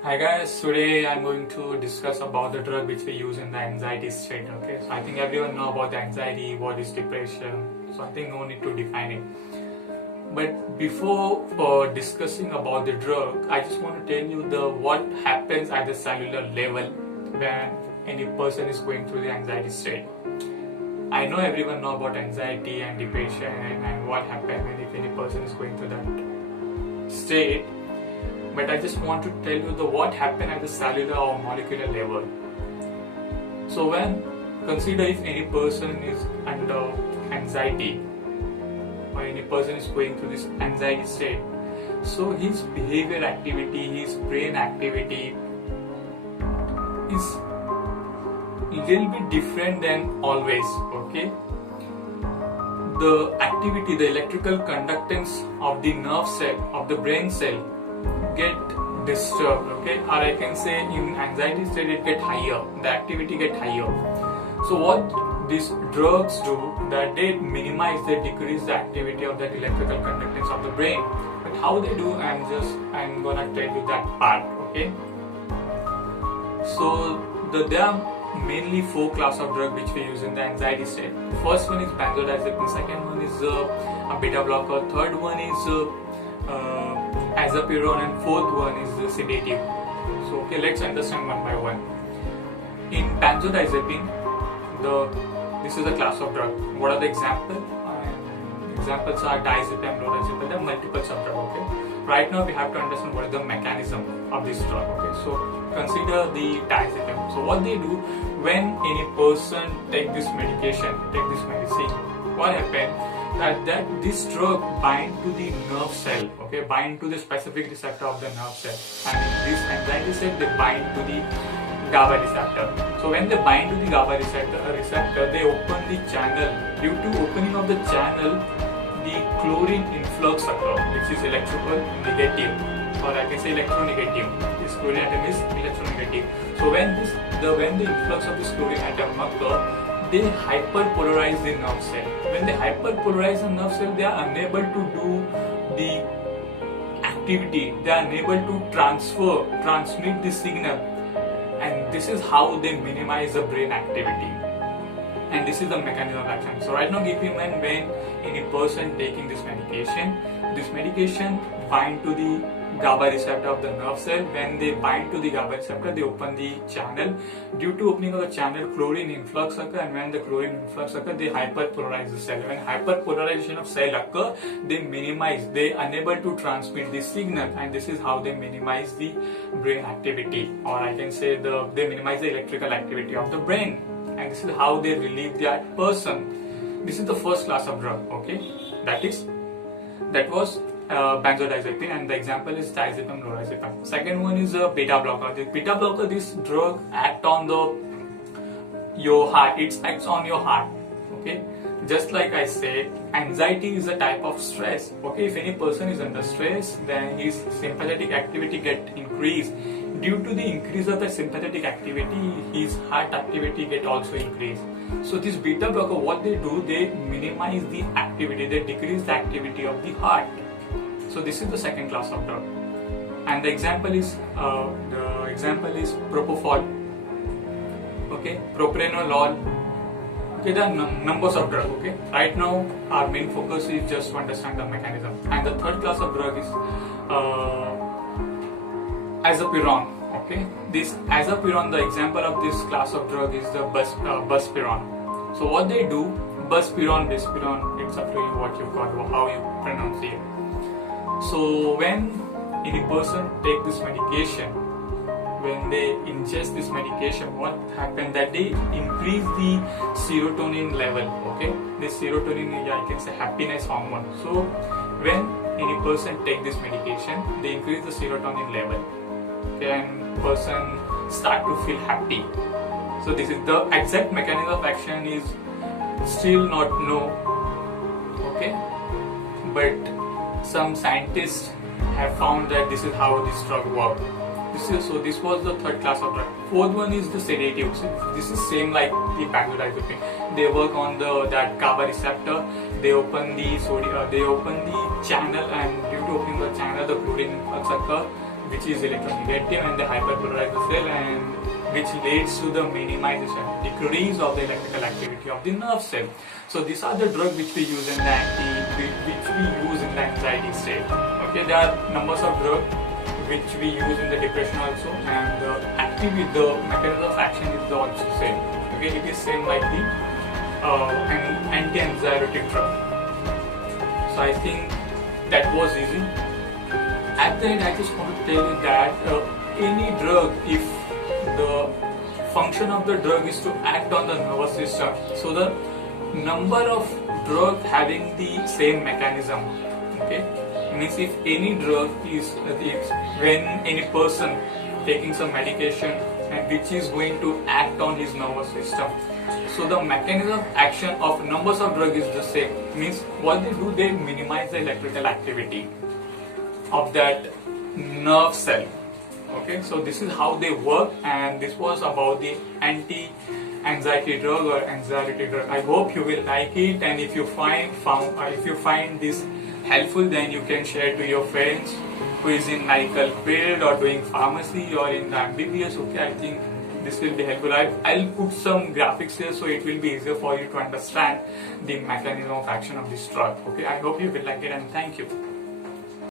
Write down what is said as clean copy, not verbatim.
Hi guys, today I'm going to discuss about the drug which we use in the anxiety state. Okay, so I think everyone know about the anxiety, what is depression, so I think no need to define it. But before discussing about the drug, I just want to tell you the what happens at the cellular level when any person is going through the anxiety state. I know everyone know about anxiety and depression and what happens when if any person is going through that state. But I just want to tell you the what happened at the cellular or molecular level. So when consider if any person is under anxiety or any person is going through this anxiety state, so his behavior activity, his brain activity is a little bit different than always. Okay, the activity, the electrical conductance of the nerve cell, of the brain cell get disturbed, okay, or I can say in anxiety state it get higher, the activity get higher. So what these drugs do, that they minimize, they decrease the activity of that electrical conductance of the brain. But how they do, I'm gonna tell you that part, okay. So there are mainly 4 classes of drug which we use in the anxiety state. First one is benzodiazepine, second one is a beta blocker, third one is azapirone, and fourth one is the sedative. So okay, let's understand one by one. In benzodiazepine, this is a class of drug. What are the examples? Examples are diazepam, lorazepam. There are multiple of drug. Okay. Right now we have to understand what is the mechanism of this drug. Okay. So consider the diazepam. So what they do when any person take this medication, take this medicine, what happens? That this drug bind to the nerve cell, okay, bind to the specific receptor of the nerve cell, and in this anxiety cell they bind to the GABA receptor. So when they bind to the GABA receptor, they open the channel. Due to opening of the channel, the chlorine influx occur, which is electrical negative, or I can say electronegative. This chlorine atom is electronegative. So when the influx of this chlorine atom occur, they hyperpolarize the nerve cell. When they hyperpolarize the nerve cell, they are unable to do the activity. They are unable to transmit the signal, and this is how they minimize the brain activity. And this is the mechanism of action. So right now, keep in mind, when any person taking this medication bind to the GABA receptor of the nerve cell. When they bind to the GABA receptor, they open the channel. Due to opening of the channel, chlorine influx occur, and when the chlorine influx occur, they hyperpolarize the cell. When hyperpolarization of cell occur, they unable to transmit the signal, and this is how they minimize the brain activity, or I can say they minimize the electrical activity of the brain, and this is how they relieve that person. This is the first class of drug, okay, that was benzodiazepine, and the example is diazepam, lorazepam. Second one is a beta blocker. The beta blocker, this drug act on your heart. It acts on your heart. Okay, just like I said, anxiety is a type of stress. Okay, if any person is under stress, then his sympathetic activity get increased. Due to the increase of the sympathetic activity, his heart activity get also increased. So this beta blocker, what they do, they minimize the activity, they decrease the activity of the heart. So this is the second class of drug, and the example is propofol, okay, propranolol. Okay, there are numbers of drug. Okay, right now our main focus is just to understand the mechanism. And the third class of drug is azapirone. Okay, this azapirone, the example of this class of drug is the buspirone. So what they do, buspirone, bispirone, it's up to you what you got, how you pronounce it. So when any person take this medication, when they ingest this medication, what happens that they increase the serotonin level. Okay, this serotonin is, I can say, happiness hormone. So when any person take this medication, they increase the serotonin level, okay, and person start to feel happy. So this is the exact mechanism of action is still not known, okay, but some scientists have found that this is how this drug works. This was the third class of drug. Fourth one is the sedatives. This is same like the benzodiazepine. They work on that GABA receptor. They open the channel, and due to opening the channel, the chlorine influx occur. which is electronegative, and they hyperpolarize the cell, and which leads to the minimization, decrease of the electrical activity of the nerve cell. So these are the drugs which we use in the anxiety state. Okay, there are numbers of drugs which we use in the depression also, and the mechanism of action is also same. Okay, it is same like the an anti-anxiolytic drug. So I think that was easy. At the end, I just want to tell you that any drug, if the function of the drug is to act on the nervous system, so the number of drugs having the same mechanism, okay, means if any drug is when any person taking some medication and which is going to act on his nervous system, so the mechanism of action of numbers of drugs is the same. Means what they do, they minimize the electrical activity of that nerve cell. Okay, so this is how they work, and this was about the anti-anxiety drug or anxiolytic drug. I hope you will like it, and if you find this helpful, then you can share to your friends who is in medical field or doing pharmacy or in the MBBS. Okay, I think this will be helpful. I'll put some graphics here so it will be easier for you to understand the mechanism of action of this drug. Okay, I hope you will like it, and thank you.